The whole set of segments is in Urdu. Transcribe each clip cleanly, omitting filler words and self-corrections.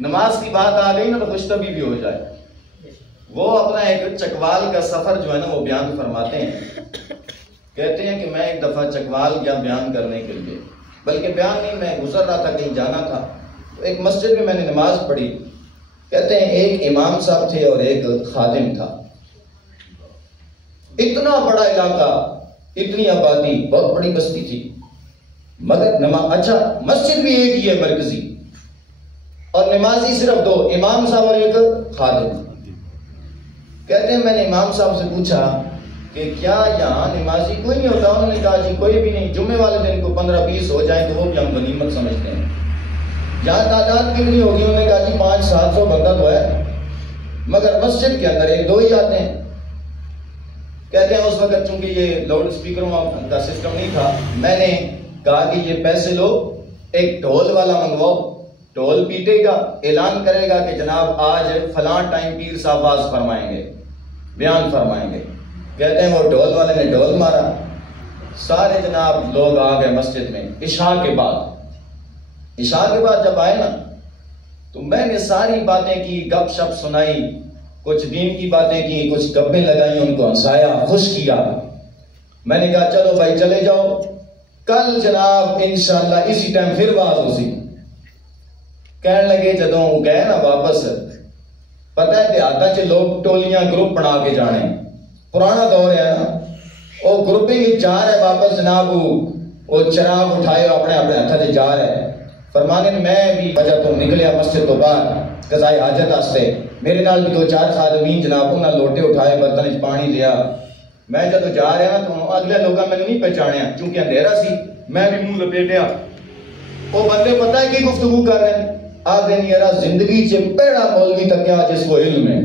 نماز کی بات آ گئی نا تو کچھ طبی بھی ہو جائے. وہ اپنا ایک چکوال کا سفر جو ہے نا وہ بیان فرماتے ہیں. کہتے ہیں کہ میں ایک دفعہ چکوال گیا بیان کرنے کے لیے، بلکہ بیان نہیں، میں گزر رہا تھا، کہیں جانا تھا، تو ایک مسجد میں نے نماز پڑھی. کہتے ہیں ایک امام صاحب تھے اور ایک خادم تھا. اتنا بڑا علاقہ، اتنی آبادی، بہت بڑی بستی تھی، مگر اچھا مسجد بھی ایک ہی ہے مرکزی، اور نمازی صرف دو، امام صاحب اور ایک خادم. کہتے ہیں میں نے امام صاحب سے پوچھا کہ کیا یہاں نمازی کوئی نہیں ہوتا؟ انہوں نے کہا جی کوئی بھی نہیں، جمعے والے دن کو 15-20 ہو جائیں تو وہ بھی ہم غنیمت سمجھتے ہیں. جہاں تعداد کتنی ہوگی؟ انہوں نے کہا جی 500-700 بندہ تو ہے، مگر مسجد کے اندر 1-2 ہی آتے ہیں. کہتے ہیں اس وقت چونکہ یہ لاؤڈ اسپیکروں کا سسٹم نہیں تھا، میں نے کہا کہ یہ پیسے لو، ایک ڈھول والا منگواؤ، ڈھول پیٹے گا، اعلان کرے گا کہ جناب آج فلاں ٹائم پیر صاحب باز فرمائیں گے، بیان فرمائیں گے. کہتے ہیں وہ ڈھول والے نے ڈھول مارا، سارے جناب لوگ آ گئے مسجد میں. عشاء کے بعد جب آئے نا تو میں نے ساری باتیں کی، گپ شپ سنائی، کچھ دین کی باتیں کی، کچھ گپیں لگائیں، ان کو ہنسایا، خوش کیا. میں نے کہا چلو بھائی چلے جاؤ، کل جناب انشاءاللہ اسی ٹائم پھر باز ہو سی. کہنے لگے جدوں گئے نا واپس، پتہ ہے دیہاتاں چ لوگ ٹولیاں گروپ بنا کے جانے، پرانا دور ہے نا، وہ گروپنگ جا رہے واپس جناب، وہ چراغ اٹھائے اپنے ہاتھ سے جا رہے. فرمانے میں بھی وجہ تو نکلیا مسجد تو باہر قضائے حاجت واسطے، میرے نال بھی 2-4 خادمین جناب انہاں لوٹے اٹھائے، برتن وچ پانی لیا. میں جب جا رہا نا تو اگلے لوگاں میں نہیں پہچانیا، چونکہ اندھیرا سی، میں بھی منہ لپیٹیا. وہ بندے پتہ ہے کی گفتگو کر رہے ہیں؟ آدھے یارا زندگی چ پہلا مولوی تکیا جس کو علم ہے،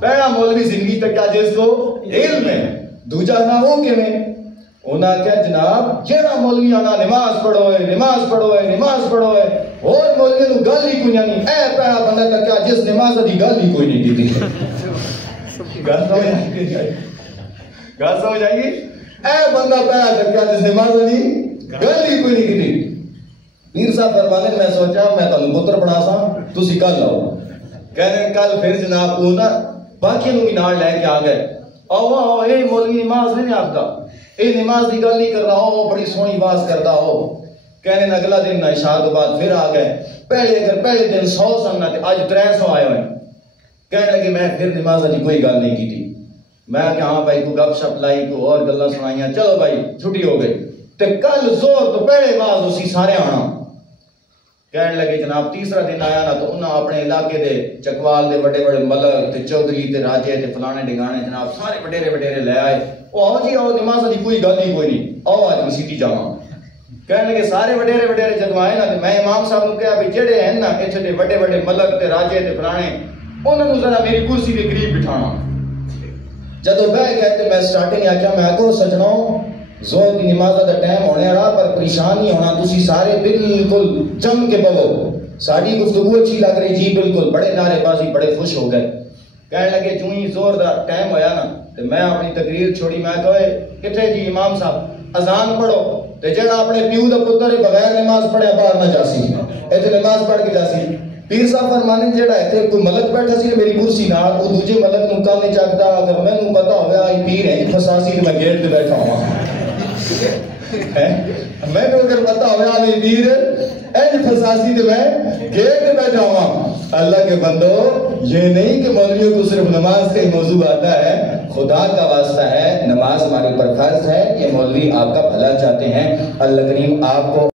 پہلا مولوی زندگی تکیا جس کو علم ہے، دوجا نہ ہو کہ میں انہاں کہا جناب جیڑا مولوی آنا نماز پڑھو ہے، نماز پڑھو ہے، نماز پڑھو ہے، اور مولوی نو گل ہی کوئی نہیں، اے پہلا بندہ تکیا جس نماز دی گل ہی کوئی نہیں کیتی. گل سمجھ آئی گی؟ اے بندہ پہلا تکیا جس نماز دی گل ہی کوئی نہیں کیتی. پیر صاحب فرمانے میں سوچا میں تانوں پتر بنا سا، تسی کل آؤ. کہنے کل پھر جناب کو نا باقی نو بھی نال لے کے آ گئے. آؤ اے مولوی نماز نہیں آکھدا، اے نماز دی گل نہیں کردا، او بڑی سونی باز کردا ہو. کہنے اگلا دن عشاء تو بعد پھر آ گئے. پہلے دن 100 سمنا تے اج 300 آئے ہوئے. کہنے لگے میں پھر نماز دی کوئی گل نہیں کیتی. میں کہ ہاں بھائی کو گپ شپ لائی، کو اور گلاں سنائیاں، چلو بھائی چھٹی ہو گئی. تے کل زور تو پہلے باز اسی سارے آنا. کہنے لگے جناب تیسرا دن آیا نا تو انہاں اپنے علاقے دے چکوال دے بڑے بڑے ملک تے چودھری تے راجے تے فلانے ڈگانے جناب سارے وڈیرے لے آئے. او آؤ جی آؤ، نماز دی کوئی گل ہی کوئی نہیں، آؤ آج مسیتی جاواں. کہنے لگے سارے وڈیرے جدوں آئے نا میں امام صاحب نو کہا بھی جڑے ہیں نا ایتھے دے بڑے ملک تے راجے تے فلانے، انہاں نو ذرا میری کرسی دے قریب بٹھانا. جدوں بیٹھ گئے تے میں سٹارٹنگ آکھیا میں کو سجنوں زور کی نماز دا ٹائم ہونے والا پر پریشان نہیں ہونا، تسی سارے بالکل جم کے بولو، ساری گفتگو اچھی لگ رہی جی بالکل، بڑے نعرے بازی، بڑے خوش ہو گئے. کہنے لگے جو ہی زور دا ٹائم ہویا نا تے میں اپنی تقریر چھوڑی. میں کہے کتھے جی امام صاحب اذان پڑھو، تے جڑا اپنے پیو دا پتر بغیر نماز پڑھیا باہر نہ جاسی، ایتھے نماز پڑھ کے جاسی. پیر صاحب فرمانے جڑا ایتھے کوئی ملک بیٹھا سی میری کرسی نال، او دوجے ملک نو کان نہیں چکدا. اگر مینوں پتہ ہویا ائی پیر ہے فساسی تے میں گیٹ تے بیٹھا ہواں. میں نے اگر پتا ہوا میں پیر اینج فساسی تے میں گیٹ تے بیٹھا ہوا. اللہ کے بندو یہ نہیں کہ مولویوں کو صرف نماز کا ہی موضوع آتا ہے، خدا کا واسطہ ہے نماز ہمارے پر فرض ہے. یہ مولوی آپ کا بھلا چاہتے ہیں، اللہ کریم آپ کو